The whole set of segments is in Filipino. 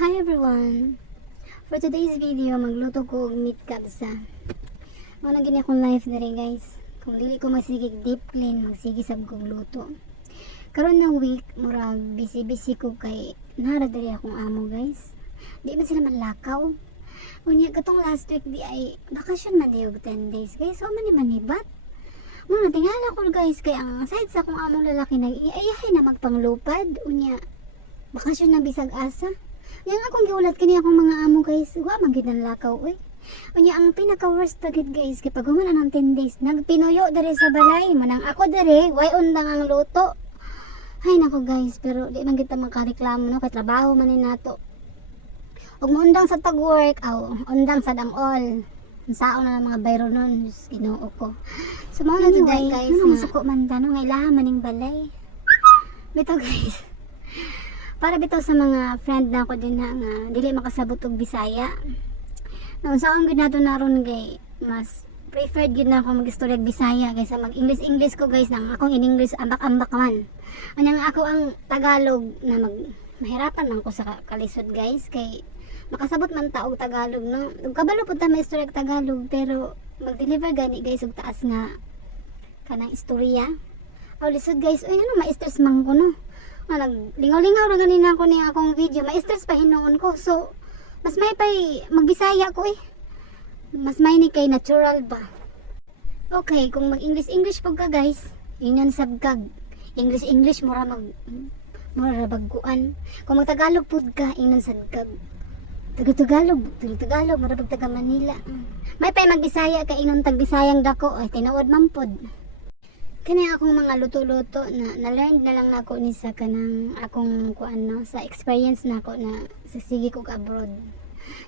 Hi everyone! For today's video, magluto ko og meat kabsa. Ano gini akong life na rin guys. Kung dili ko masigig deep clean, magsigi sab kong luto. Karon na week, murag busy ko kay naradari akong amo guys. Di man sila manlakaw. Unya katong last week di ay bakasyon man di og 10 days guys. So man ni manibat. Mga tingala ko guys kay ang side sa akong among lalaki nag-iyahay na magpanglupad. Unya bakasyon na bisag asa. Yang akong giulat kini akong mga amo guys, wa man gid nanlakaw oy. Unya ang pinaka worst pagid guys kay paghuman ang 10 days nagpinuyo diri sa balay, manang ako diri, way undang ang luto. Hay nako guys, pero di man kita makareklamo no kay trabaho man ni nato. Ug moundang sa tag-work, undang sa dam-all. Unsaon na mga bayro nun, Diyos Ginoo ko. So mao na today guys, masuko man tano nga ilaha maning balay. Bitaw guys. Para bitaw sa mga friend na ako din na nga dili makasabot og Bisaya. Naun saon gid nato naron kay mas preferred gid na ako mag-istorya og Bisaya kaysa mag-English ko guys nang akong in English ambak-ambak man. Unya nga ako ang Tagalog na mahirapan man ko sa kalisod guys kay makasabot man ta og Tagalog no. Ug kabalo pud ta may istorya og Tagalog pero mag-deliver gani guys og taas nga kanang istorya. Aw lisod guys, uy ano ma-stress man ko no. Lingaw-lingaw na ganina ko niya akong video, ma-stress pa hinoon ko. So, mas may pa'y magbisaya ko eh. Mas may ni kay natural ba. Okay, kung mag-English po ka guys, ingnan sabkag. English, mura bagkuan. Kung mag-Tagalog po ka, ingnan sabkag. Tagalog, mura taga Manila. May pa'y magbisaya kay ingnan tagbisayang dako, ay tinuod man pod. Kani akong mga luto-luto na na-learn na lang nako ni sa kanang akong kuan no sa experience nako na sa sige ko abroad.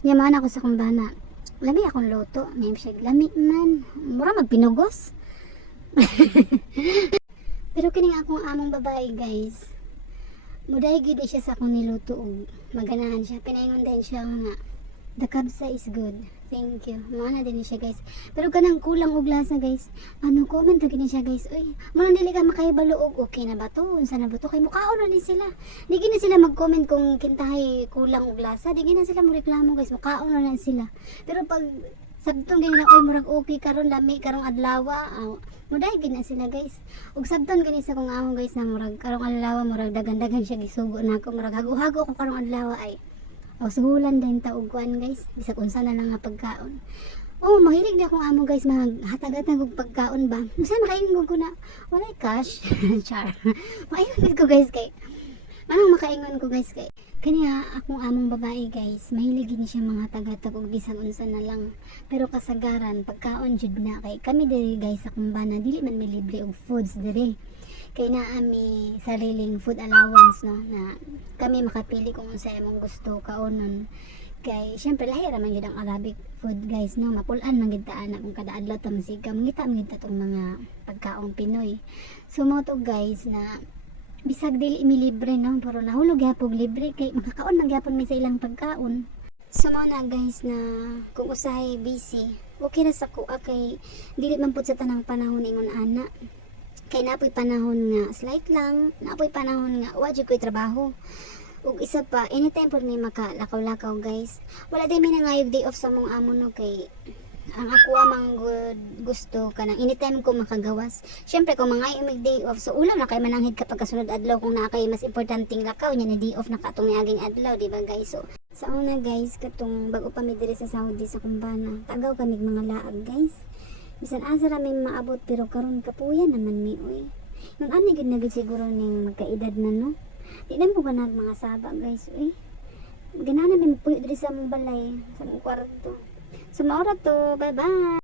Yaman ako sa kumbana. Lami akong luto, may siya lami man. Mura magpinugos. Pero kini akong among babae guys. Muday gid siya sa akong niluto og maganahan siya. Pinaingon din siya nga the kabsa is good. Thank you. Mana din siya guys. Pero kanang kulang og lasa guys. Ano comment ra gini siya guys. Uy, mo dili ka makahibalo og okay na ba to? Unsa na ba to? Kay mukhaon na ni sila. Di gina sila mag-comment kung kintahay kulang og lasa. Di gina sila mo reklamo guys. Mukhaon na sila. Pero pag sabtong gini na oy murag okay karon lami karong adlaw. Muday gina sila guys. Ug sabton gani sa kong amo guys na murag karong adlaw murag dagan-dagan siya gisugo na ako murag hago-hago ko karong adlaw ay. O suhulan din ta og kuan guys, bisag unsa na lang nga pagkaon. Oh, mahilig na akong amo guys, maghatag-hatag og pagkaon ba. Unsa makaingon ko na walay cash. Char. Makaingon ko guys kay anong makaingon ko guys kay kaniya akong among babae guys, mahilig ni siya mga hatag-hatag og bisag unsa na lang. Pero kasagaran pagkaon jud na kay kami diri guys sa kumbana dili man may libre og foods diri. Kay naa mi sariling food allowance no na kami makapili kung unsa imong gusto kaonon kay syempre lahi ra man gyud ang Arabic food guys no mapulan man gyud ta ana kung kada adlaw ta masika mangita man gyud ta tong mga pagkaong Pinoy. So mo to guys na bisag dili mi libre no pero nahulog gyapon libre kay makakaon man gyapon mi sa ilang pagkaon. So mo na guys na kung usahay busy okay ra sa kuha kay dili man pud sa tanang panahon ingon ana. Kay napoy panahon nga slight lang, napoy panahon nga wa jud koy trabaho. Ug isa pa, anytime pud may makalakaw-lakaw guys. Wala day mi nangayog day off sa mong amo no kay ang ako amang gusto kanang anytime ko makagawas. Syempre kung mangayo mig day off, so ulam na kay mananghid kapag kasunod adlaw kung naa kay mas importanteng lakaw nya ni day off na katong niaging adlaw, di ba guys? So sa una guys, katong bag-o pa mi diri sa Saudi sa kumbana, tagaw kami mga laag guys. Bisan asa ra may maabot pero karon kapuyan naman mi oy. Nun ani gid na gid siguro ning magkaedad na no. Di na mo ganag mga saba guys oy. Ganana mi puyo diri sa mong balay sa mong kwarto. So maura to. Bye bye.